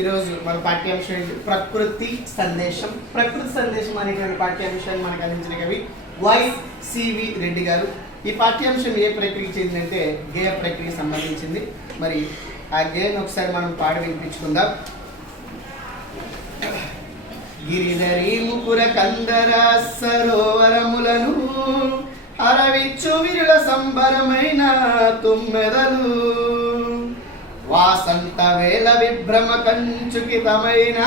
ఈరోజు మన పాఠ్యాంశం ప్రకృతి సందేశం. ప్రకృతి సందేశం అనేటువంటి పాఠ్యాంశాన్ని మనకు అందించిన కవి YCV రెడ్డి గారు. ఈ పాఠ్యాంశం ఏ ప్రక్రియకి చెందిందంటే గేయ ప్రక్రియకి సంబంధించింది. మరి ఆ గేయను ఒకసారి మనం పాడి వినిపించుకుందాం. గిరిధరి ముకుర కందర సరోవరములను అరవిచ్చు విరుల సంబరమైన తుమ్మెదలు వాసంత వేల విభ్రమ కంచుకితమైన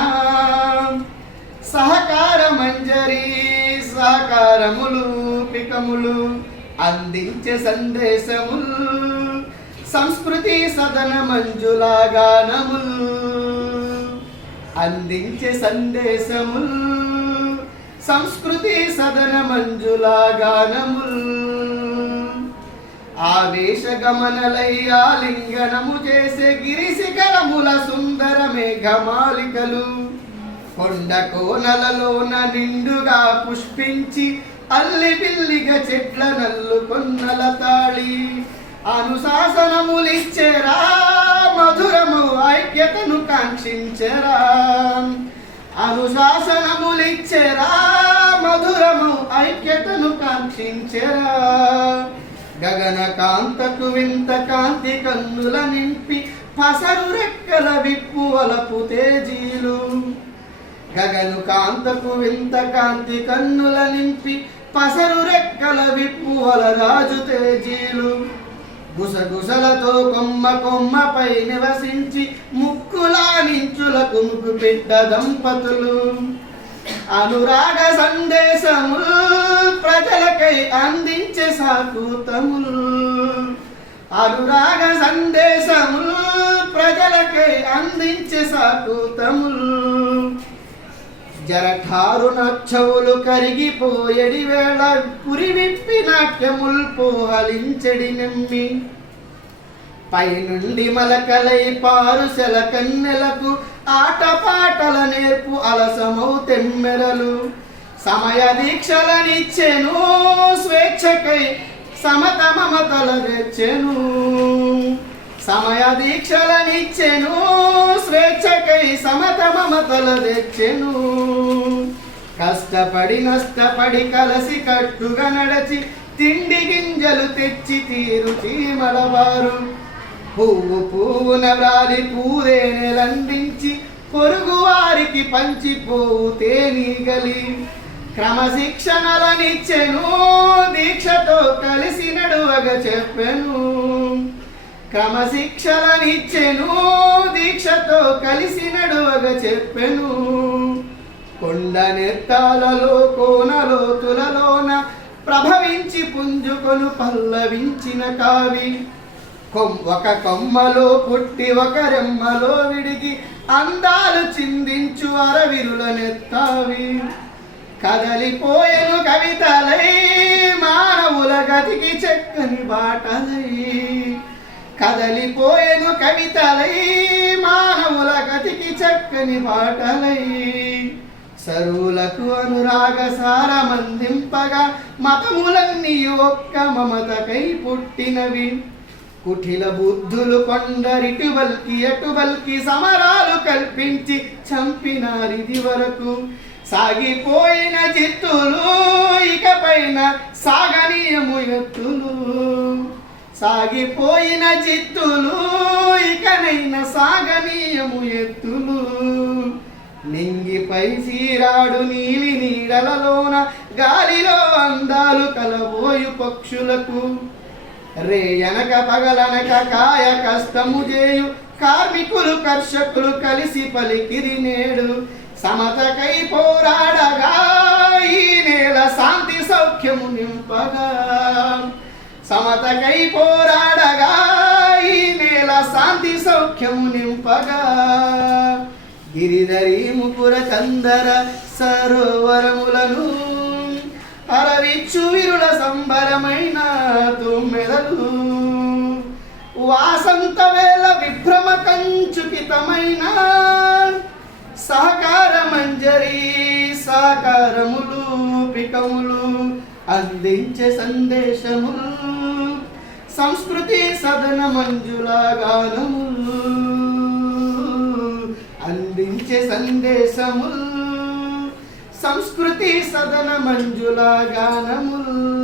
సహకార మంజరి సహకారములు పికములు అందించే సందేశములు సంస్కృతి సదన మంజుల గానములు అందించే సందేశములు సంస్కృతి సదన మంజుల గానములు ఆవేశ గమనలై ఆలింగనము చేసే గిరిశిఖరముల సుందర మేఘమాలికలు కొండ కోనలలోన నిండుగా పుష్పించి అల్లి బిల్లిగా చెట్ల నల్లు కొన్నల తాళి అనుశాసనములిచ్చెరా మధురము ఐక్యతను కాంక్షించెరా అనుశాసనములిచ్చెరా మధురము ఐక్యతను కాంక్షించెరా గగన కాంతకు వింత కాంతి కన్నుల నింపి పసరు రెక్కల విప్పు అలపు తేజీలు గగను కాంతకు వింత కాంతి కన్నుల నింపి పసరు రెక్కల విప్పు అలరాజు తేజీలు గుసగుసలతో కొమ్మ కొమ్మపై నివసించి ముక్కులా నించులకు ముగ్గు బిడ్డ దంపతులు అనురాగ సందేశములు ప్రజలకై అందించే సాకూతములు అనురాగ సందేశములు ప్రజలకై అందించే సాకూతములు జరఠారు నచ్చవులు కరిగిపోయడి వేళ పురి విప్పి నాట్యముల్ పోహలించడి నెమ్మి పైనుండి మలకలై పారుశల కన్నెలకు ఆటపాటల నేర్పు అలసమౌ తెమ్మెరలు సమయ దీక్షలనిచ్చెను స్వేచ్ఛకై సమత మమతల తెచ్చెను సమయ దీక్షలనిచ్చెను స్వేచ్ఛకై సమత మమతల తెచ్చెను కష్టపడి నష్టపడి కలసి కట్టుగా నడచి తిండి గింజలు తెచ్చి తీరు చీమలవారు పువ్వు పువ్వున వ్రాలి పూరేనెలందించి పొరుగు వారికి పంచిపోవు తేనీగలి క్రమశిక్షణలనిచ్చెను దీక్షతో కలిసి నడువగ చెప్పెను క్రమశిక్షణనిచ్చెను దీక్షతో కలిసి నడువగ చెప్పెను కొండ నెత్తాలలో కోనలోతులలోన ప్రభవించి పుంజుకొను పల్లవించిన కావి ఒక కొమ్మలో పుట్టి ఒక రెమ్మలో విడిగి అందాలు చిందించు అరవిరుల నెత్తావి కదలిపోయెను కవితలై మానవుల గతికి చక్కని బాటలై కదలిపోయెను కవితలై మానవుల గతికి చక్కని బాటలై సరువులకు అనురాగ సారమందింపగా మతములన్నీ ఒక్క మమతకై పుట్టినవి కుటిల బుద్ధులు కొండరిటు వల్కి అటు వల్కి సమరాలు కల్పించి చంపినారిది వరకు సాగిపోయిన చిత్తులు ఇకపైన సాగనీయము ఎత్తులు సాగిపోయిన చిత్తులు ఇకనైన సాగనీయము ఎత్తులు నింగిపై సీరాడు నీలి నీడలలోన గాలిలో అందాలు కలబోయు పక్షులకు రేయనక పగలనక కాయ కష్టము చేయు కార్మికులు కర్షకులు కలిసి పలికిరి నేడు సమతకై పోరాడగా ఈ నేల శాంతి సౌఖ్యము నింపగా సమతకై పోరాడగా ఈ నేల శాంతి సౌఖ్యము నింపగా గిరిధరి ముకుర కందర సరోవరములను అరవిచ్చు విరుల సంబరమైన తుమ్మెదలు వాసంత వేల విభ్రమ కంచుకితమైన సహకార మంజరి సహకారములు పికములు అందించే సందేశములు సంస్కృతి సదన మంజుల గానములు అందించే సందేశముల్ సంస్కృతి సదన మంజుల గానముల్